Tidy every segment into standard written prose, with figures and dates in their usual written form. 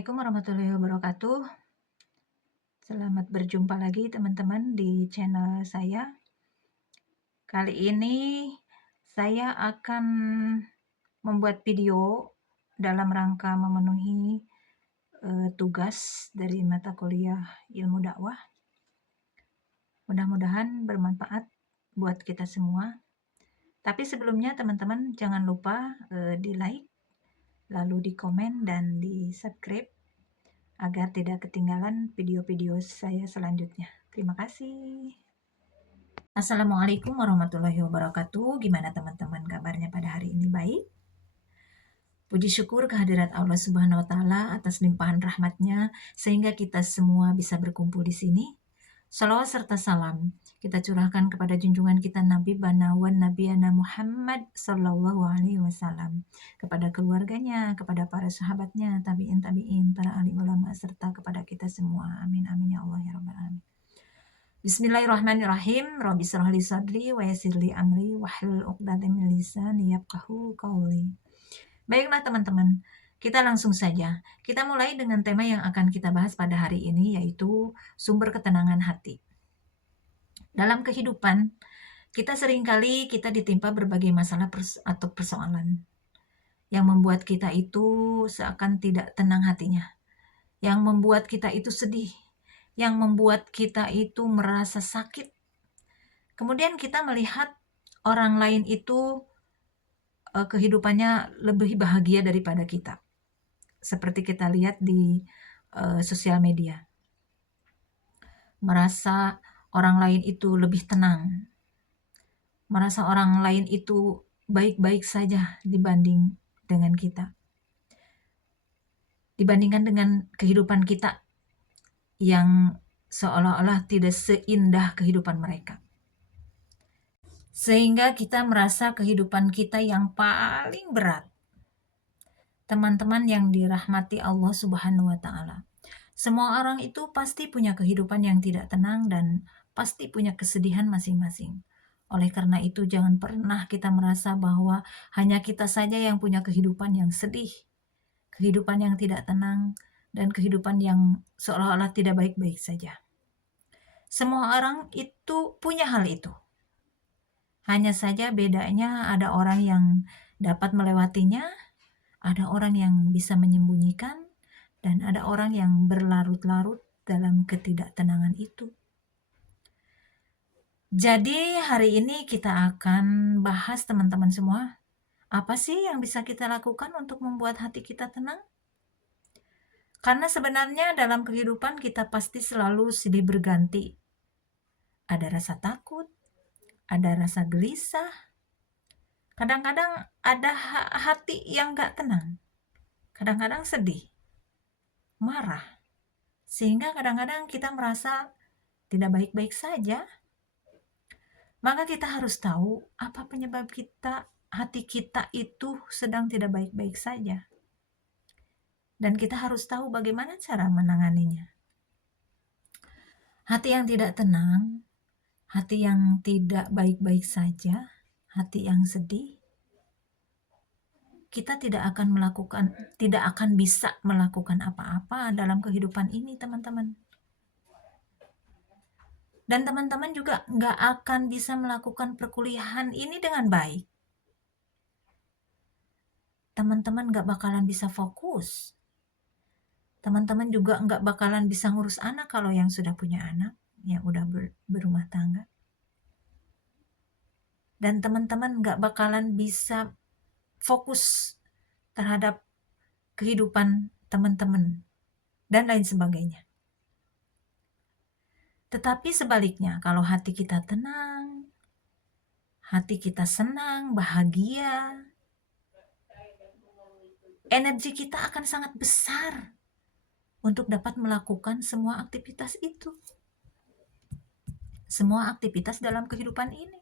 Assalamualaikum warahmatullahi wabarakatuh. Selamat berjumpa lagi teman-teman di channel saya. Kali ini saya akan membuat video dalam rangka memenuhi tugas dari mata kuliah ilmu dakwah. Mudah-mudahan bermanfaat buat kita semua. Tapi sebelumnya teman-teman jangan lupa di like, lalu di komen dan di subscribe agar tidak ketinggalan video-video saya selanjutnya. Terima kasih. Assalamualaikum warahmatullahi wabarakatuh. Gimana teman-teman kabarnya pada hari ini? Baik? Puji syukur kehadirat Allah Subhanahu wa Ta'ala atas limpahan rahmatnya sehingga kita semua bisa berkumpul di sini. Salawat serta salam kita curahkan kepada junjungan kita Nabi Banawan Nabiyana Muhammad Sallallahu Alaihi Wasallam, kepada keluarganya, kepada para sahabatnya, tabiin, para ahli ulama, serta kepada kita semua. Amin amin ya Allah ya Rabbal Alamin. Bismillahirrahmanirrahim. Rabbi shrah li sadri wa yassir li amri wahlul 'uqdatam min lisani yafqahu qawli. Baiklah teman-teman, kita langsung saja. Kita mulai dengan tema yang akan kita bahas pada hari ini, yaitu sumber ketenangan hati. Dalam kehidupan, kita seringkali ditimpa berbagai masalah atau persoalan yang membuat kita itu seakan tidak tenang hatinya, yang membuat kita itu sedih, yang membuat kita itu merasa sakit. Kemudian kita melihat orang lain itu kehidupannya lebih bahagia daripada kita. Seperti kita lihat di sosial media. Merasa orang lain itu lebih tenang. Merasa orang lain itu baik-baik saja dibanding dengan kita. Dibandingkan dengan kehidupan kita yang seolah-olah tidak seindah kehidupan mereka. Sehingga kita merasa kehidupan kita yang paling berat. Teman-teman yang dirahmati Allah Subhanahu wa Ta'ala. Semua orang itu pasti punya kehidupan yang tidak tenang dan pasti punya kesedihan masing-masing. Oleh karena itu jangan pernah kita merasa bahwa hanya kita saja yang punya kehidupan yang sedih, kehidupan yang tidak tenang, dan kehidupan yang seolah-olah tidak baik-baik saja. Semua orang itu punya hal itu. Hanya saja bedanya ada orang yang dapat melewatinya, ada orang yang bisa menyembunyikan, dan ada orang yang berlarut-larut dalam ketidaktenangan itu. Jadi hari ini kita akan bahas teman-teman semua, apa sih yang bisa kita lakukan untuk membuat hati kita tenang? Karena sebenarnya dalam kehidupan kita pasti selalu silih berganti. Ada rasa takut, ada rasa gelisah, kadang-kadang ada hati yang gak tenang, kadang-kadang sedih, marah, sehingga kadang-kadang kita merasa tidak baik-baik saja. Maka kita harus tahu apa penyebab hati kita itu sedang tidak baik-baik saja. Dan kita harus tahu bagaimana cara menanganinya. Hati yang tidak tenang, hati yang tidak baik-baik saja, hati yang sedih, kita tidak akan bisa melakukan apa-apa dalam kehidupan ini, teman-teman. Dan teman-teman juga nggak akan bisa melakukan perkuliahan ini dengan baik. Teman-teman nggak bakalan bisa fokus. Teman-teman juga nggak bakalan bisa ngurus anak kalau yang sudah punya anak, yang udah berumah tangga. Dan teman-teman nggak bakalan bisa fokus terhadap kehidupan teman-teman dan lain sebagainya. Tetapi sebaliknya, kalau hati kita tenang, hati kita senang, bahagia, energi kita akan sangat besar untuk dapat melakukan semua aktivitas itu. Semua aktivitas dalam kehidupan ini.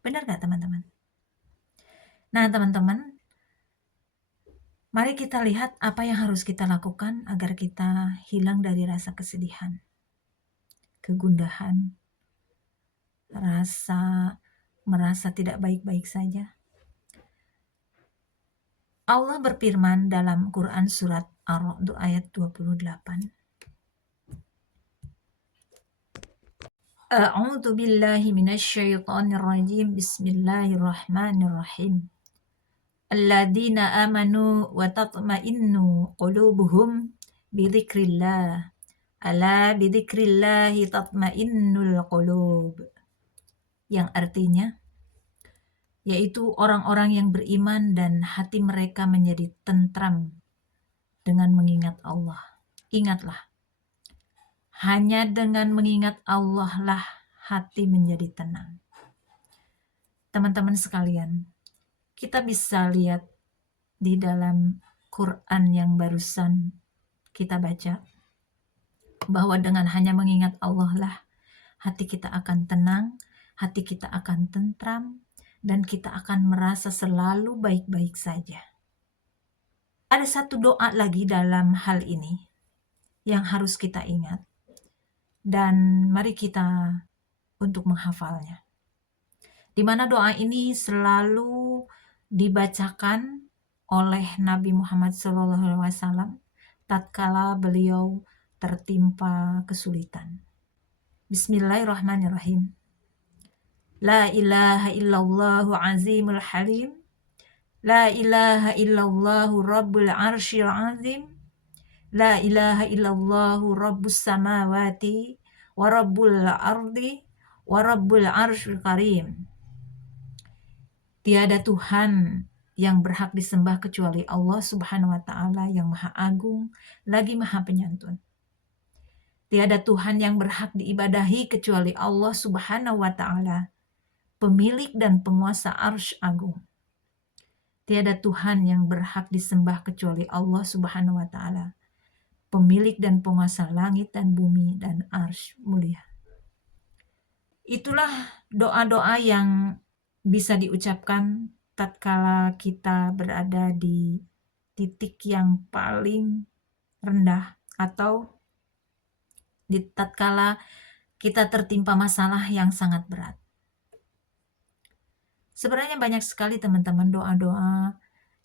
Benar gak teman-teman? Nah teman-teman, mari kita lihat apa yang harus kita lakukan agar kita hilang dari rasa kesedihan, kegundahan, merasa tidak baik-baik saja. Allah berfirman dalam Quran surat Ar-Ra'd ayat 28. A'udzu billahi minasyaitonir rajim. Bismillahirrahmanirrahim. Alladzina amanu wa tatma'innu qulubuhum bidzikrillah. Ala bidzikrillahi tatma'innul qulub. Yang artinya yaitu orang-orang yang beriman dan hati mereka menjadi tentram dengan mengingat Allah. Ingatlah, hanya dengan mengingat Allah lah hati menjadi tenang. Teman-teman sekalian, kita bisa lihat di dalam Quran yang barusan kita baca, bahwa dengan hanya mengingat Allah lah hati kita akan tenang, hati kita akan tentram, dan kita akan merasa selalu baik-baik saja. Ada satu doa lagi dalam hal ini yang harus kita ingat, dan mari kita untuk menghafalnya. Di mana doa ini selalu dibacakan oleh Nabi Muhammad SAW tatkala beliau tertimpa kesulitan. Bismillahirrahmanirrahim. La ilaha illallahu azimul halim. La ilaha illallahu rabbul arsyil azim. La ilaha illallahu rabbus samawati wa rabbul ardi wa rabbul arsyil karim. Tiada Tuhan yang berhak disembah kecuali Allah Subhanahu wa Ta'ala yang Maha Agung lagi Maha Penyantun. Tiada Tuhan yang berhak diibadahi kecuali Allah Subhanahu wa Ta'ala, pemilik dan penguasa arsy agung. Tiada Tuhan yang berhak disembah kecuali Allah Subhanahu wa Ta'ala, pemilik dan penguasa langit dan bumi dan arsy mulia. Itulah doa-doa yang bisa diucapkan tatkala kita berada di titik yang paling rendah atau di tatkala kita tertimpa masalah yang sangat berat. Sebenarnya banyak sekali teman-teman doa-doa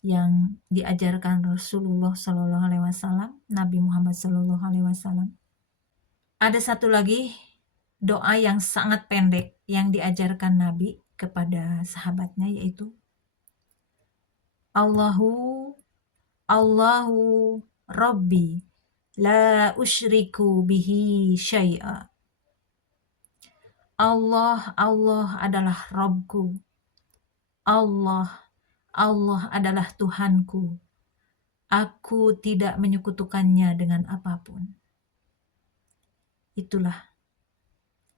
yang diajarkan Rasulullah Shallallahu Alaihi Wasallam, Nabi Muhammad Shallallahu Alaihi Wasallam. Ada satu lagi doa yang sangat pendek yang diajarkan Nabi kepada sahabatnya, yaitu Allahu Rabbi la usyriku bihi syai'a. Allah adalah Rabbku. Allah adalah Tuhanku. Aku tidak menyekutukannya dengan apapun. Itulah.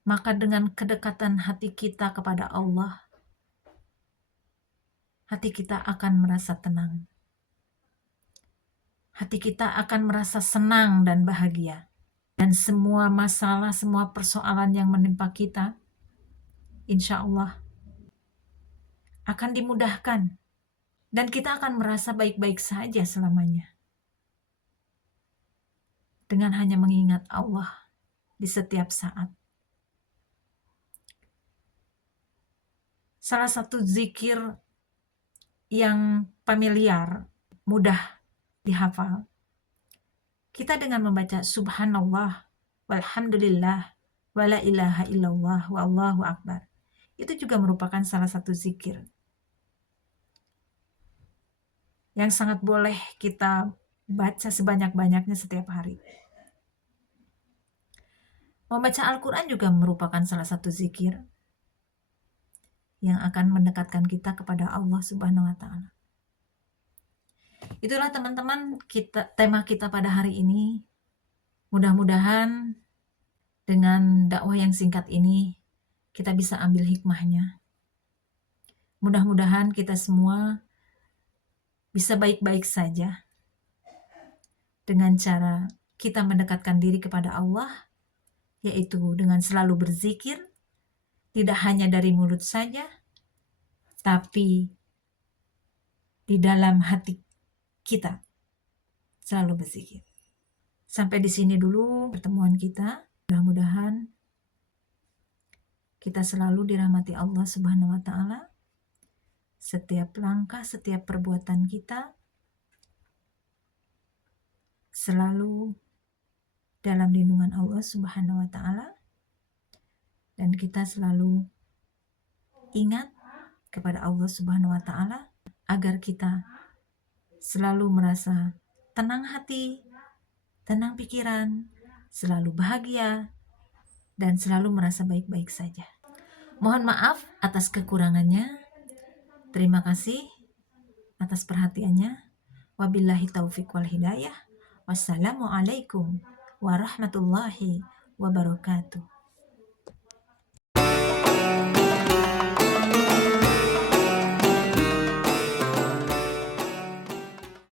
Maka dengan kedekatan hati kita kepada Allah, hati kita akan merasa tenang. Hati kita akan merasa senang dan bahagia. Dan semua masalah, semua persoalan yang menimpa kita, insya Allah akan dimudahkan. Dan kita akan merasa baik-baik saja selamanya. Dengan hanya mengingat Allah di setiap saat. Salah satu zikir yang familiar, mudah dihafal, kita dengan membaca subhanallah, walhamdulillah, wala ilaha illallah, wallahu akbar. Itu juga merupakan salah satu zikir yang sangat boleh kita baca sebanyak-banyaknya setiap hari. Membaca Al-Quran juga merupakan salah satu zikir yang akan mendekatkan kita kepada Allah Subhanahu wa Ta'ala. Itulah teman-teman tema kita pada hari ini. Mudah-mudahan dengan dakwah yang singkat ini kita bisa ambil hikmahnya. Mudah-mudahan kita semua bisa baik-baik saja dengan cara kita mendekatkan diri kepada Allah, yaitu dengan selalu berzikir, tidak hanya dari mulut saja, tapi di dalam hati kita selalu berzikir. Sampai di sini dulu pertemuan kita. Mudah-mudahan kita selalu dirahmati Allah Subhanahu wa Ta'ala. Setiap langkah, setiap perbuatan kita selalu dalam lindungan Allah Subhanahu wa Ta'ala, dan kita selalu ingat kepada Allah Subhanahu wa Ta'ala agar kita selalu merasa tenang hati, tenang pikiran, selalu bahagia, dan selalu merasa baik-baik saja. Mohon maaf atas kekurangannya. Terima kasih atas perhatiannya. Wabillahi taufiq wal hidayah. Wassalamualaikum warahmatullahi wabarakatuh.